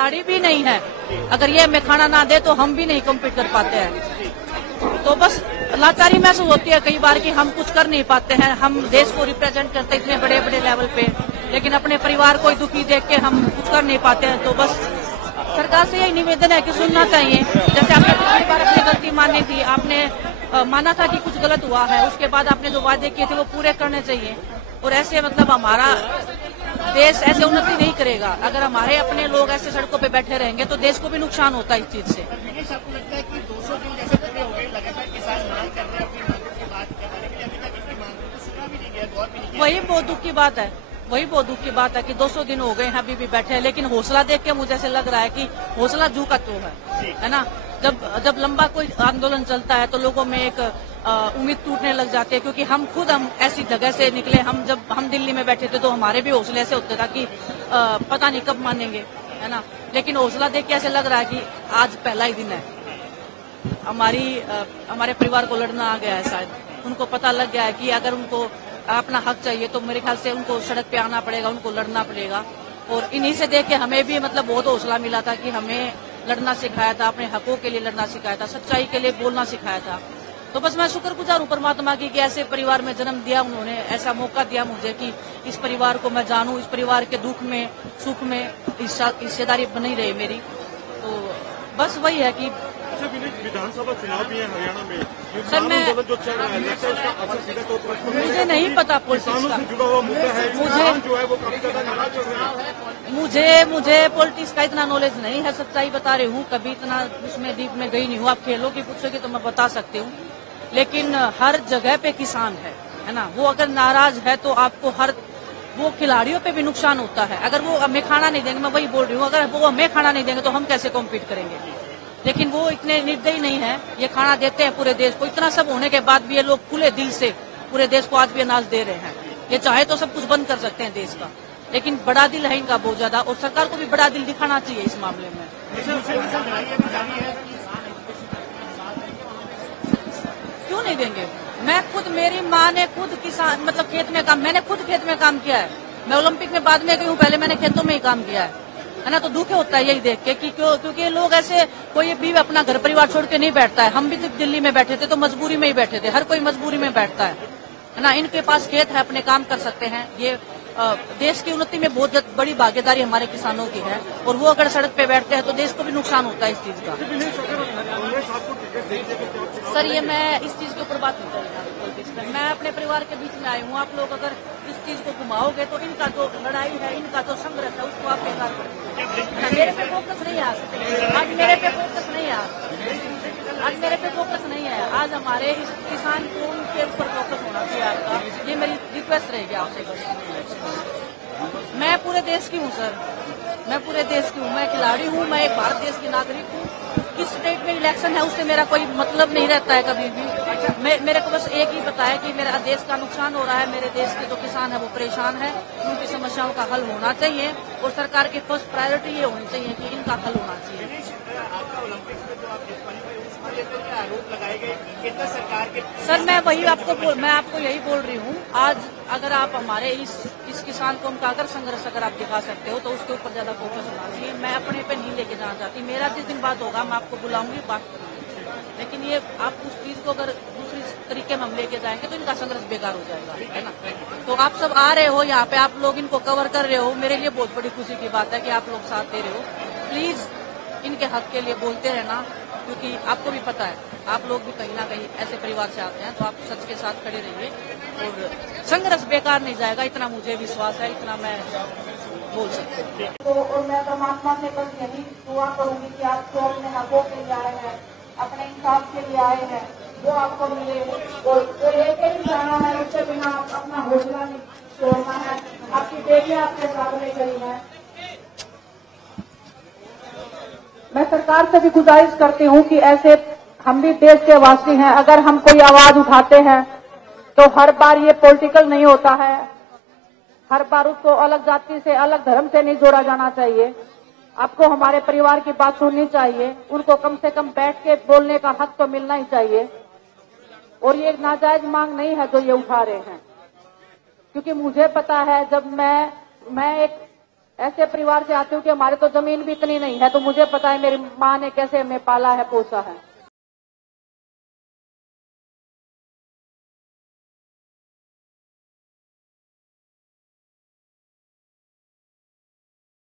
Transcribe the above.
खिलाड़ी भी नहीं है। अगर ये हमें खाना ना दे तो हम भी नहीं कम्पीट कर पाते हैं। तो बस लाचारी महसूस होती है कई बार कि हम कुछ कर नहीं पाते हैं। हम देश को रिप्रेजेंट करते इतने बड़े बड़े लेवल पे, लेकिन अपने परिवार को दुखी देख के हम कुछ कर नहीं पाते हैं। तो बस सरकार से यही निवेदन है कि सुनना चाहिए। जैसे आपने पिछली बार अपनी गलती मानी थी, आपने माना था कि कुछ गलत हुआ है, उसके बाद आपने जो वादे किए थे वो पूरे करने चाहिए। और ऐसे मतलब हमारा देश ऐसे उन्नति नहीं करेगा। अगर हमारे अपने लोग ऐसे सड़कों पे बैठे रहेंगे तो देश को भी नुकसान होता है इस चीज से। आपको लगता है कि 200 दिन जैसे पूरे हो गए, लगातार किसान मांग कर रहे हैं अपनी मांगों की बात करने के लिए, अभी तक इनकी मांगों को सुना भी नहीं गया, गौर भी नहीं किया। वही बहुत दुख की बात है, वही बहुत दुख की बात है कि 200 दिन हो गए हैं अभी भी बैठे हैं। लेकिन हौसला देख के मुझे ऐसे लग रहा है कि हौसला जू का तो है ना। जब लंबा कोई आंदोलन चलता है तो लोगों में एक उम्मीद टूटने लग जाती है, क्योंकि हम ऐसी जगह से निकले। जब हम दिल्ली में बैठे थे तो हमारे भी हौसले ऐसे होते था कि पता नहीं कब मानेंगे, है ना। लेकिन हौसला देख के ऐसे लग रहा है कि आज पहला ही दिन है। हमारे परिवार को लड़ना आ गया है शायद। उनको पता लग गया है कि अगर उनको अपना हक चाहिए तो मेरे ख्याल से उनको सड़क पे आना पड़ेगा, उनको लड़ना पड़ेगा। और इन्हीं से देख के हमें भी मतलब बहुत हौसला मिला था कि हमें लड़ना सिखाया था, अपने हकों के लिए लड़ना सिखाया था, सच्चाई के लिए बोलना सिखाया था। तो बस मैं शुक्रगुजार हूँ परमात्मा की कि ऐसे परिवार में जन्म दिया उन्होंने, ऐसा मौका दिया मुझे कि इस परिवार को मैं जानूं, इस परिवार के दुख में सुख में हिस्सेदारी बनी रहे मेरी। तो बस वही है कि विधानसभा चुनाव भी है हरियाणा में, सर मैं जो चल रहा है उसका असर सीधा तौर पर मुझे नहीं पता पॉलिटिक्स का, जुड़ा हुआ मुद्दा है। मुझे जो है वो काफी ज्यादा नाराज हो रहा है। मुझे पॉलिटिक्स का इतना नॉलेज नहीं है, सच्चाई बता रही हूँ। कभी इतना उसमें डीप में गई नहीं हूँ। आप खेलों की पूछोगे तो मैं बता सकती हूँ, लेकिन हर जगह पे किसान है ना। वो अगर नाराज है तो आपको वो खिलाड़ियों पे भी नुकसान होता है। अगर वो हमें खाना नहीं देंगे, मैं वही बोल रही हूँ, अगर वो हमें खाना नहीं देंगे तो हम कैसे कॉम्पीट करेंगे। लेकिन वो इतने निर्दयी नहीं है, ये खाना देते हैं पूरे देश को। इतना सब होने के बाद भी ये लोग खुले दिल से पूरे देश को आज भी अनाज दे रहे हैं। ये चाहे तो सब कुछ बंद कर सकते हैं देश का, लेकिन बड़ा दिल है इनका बहुत ज्यादा, और सरकार को भी बड़ा दिल दिखाना चाहिए इस मामले में। क्यों नहीं देंगे? मेरी माँ ने खुद किसान मतलब खेत में काम, मैंने खुद खेत में काम किया है। मैं ओलंपिक में बाद में गई हूँ, पहले मैंने खेतों में ही काम किया है ना। तो दुख होता है यही देख के कि क्योंकि लोग ऐसे, कोई भी अपना घर परिवार छोड़ के नहीं बैठता है। हम भी जब दिल्ली में बैठे थे तो मजबूरी में ही बैठे थे, हर कोई मजबूरी में बैठता है ना। इनके पास खेत है, अपने काम कर सकते हैं। ये देश की उन्नति में बहुत बड़ी भागीदारी हमारे किसानों की है, और वो अगर सड़क पे बैठते हैं तो देश को भी नुकसान होता है इस चीज का। सर ये मैं इस चीज के ऊपर बात नहीं करूँगा। मैं अपने परिवार के बीच में आई हूँ। आप लोग अगर इस चीज को घुमाओगे तो इनका जो लड़ाई है, इनका जो संघर्ष है, उसको आप बेकार करोगे। मेरे पे फोकस नहीं है आज मेरे पे फोकस नहीं है आज मेरे पे फोकस नहीं है। आज हमारे इस किसान को उनके ऊपर फोकस होना चाहिए आपका। ये मेरी रिक्वेस्ट रहेगी आपसे बस। मैं पूरे देश की हूँ सर, मैं पूरे देश की हूँ। मैं खिलाड़ी हूँ, मैं एक भारत देश की नागरिक हूँ। किस स्टेट में इलेक्शन है उससे मेरा कोई मतलब नहीं रहता है कभी भी। मेरे को बस एक ही पता है कि मेरा देश का नुकसान हो रहा है, मेरे देश के जो किसान है वो परेशान है, उनकी समस्याओं का हल होना चाहिए, और सरकार की फर्स्ट प्रायोरिटी ये होनी चाहिए कि इनका हल होना चाहिए। आरोप लगाए गए केंद्र सरकार के, सर मैं आपको यही बोल रही हूँ। आज अगर आप हमारे इस किसान कौम का अगर संघर्ष अगर आप दिखा सकते हो तो उसके ऊपर ज्यादा फोकस होना चाहिए। मैं अपने पे नहीं लेके जाना चाहती। मेरा जिस दिन बात होगा मैं आपको बुलाऊंगी, बात करूंगी, लेकिन ये आप उस चीज को अगर दूसरी तरीके में हम लेके जाएंगे तो इनका संघर्ष बेकार हो जाएगा, है ना। तो आप सब आ रहे हो यहाँ पे, आप लोग इनको कवर कर रहे हो, मेरे लिए बहुत बड़ी खुशी की बात है कि आप लोग साथ दे रहे हो। प्लीज इनके हक के लिए बोलते रहना, क्योंकि आपको भी पता है आप लोग भी कहीं ना कहीं ऐसे परिवार से आते हैं, तो आप सच के साथ खड़े रहिए और संघर्ष बेकार नहीं जाएगा, इतना मुझे विश्वास है, इतना मैं बोल सकती हूँ। तो और मैं परमात्मा से बस यही दुआ करूंगी कि आप जो अपने हकों के लिए आए हैं, अपने इंसाफ के लिए आए हैं, वो आपको मिले, और जो लेके ही जाना है उसके बिना अपना हौसला नहीं छोड़ना है। आपकी बेटी आपके सामने खड़ी है। मैं सरकार से भी गुजारिश करती हूँ कि ऐसे हम भी देश के वासी हैं, अगर हम कोई आवाज उठाते हैं तो हर बार ये पॉलिटिकल नहीं होता है, हर बार उसको अलग जाति से अलग धर्म से नहीं जोड़ा जाना चाहिए। आपको हमारे परिवार की बात सुननी चाहिए, उनको कम से कम बैठ के बोलने का हक तो मिलना ही चाहिए। और ये नाजायज मांग नहीं है जो ये उठा रहे हैं, क्योंकि मुझे पता है जब मैं एक ऐसे परिवार से आती हूँ कि हमारे तो जमीन भी इतनी नहीं है, तो मुझे पता है मेरी माँ ने कैसे हमें पाला है, पोसा है।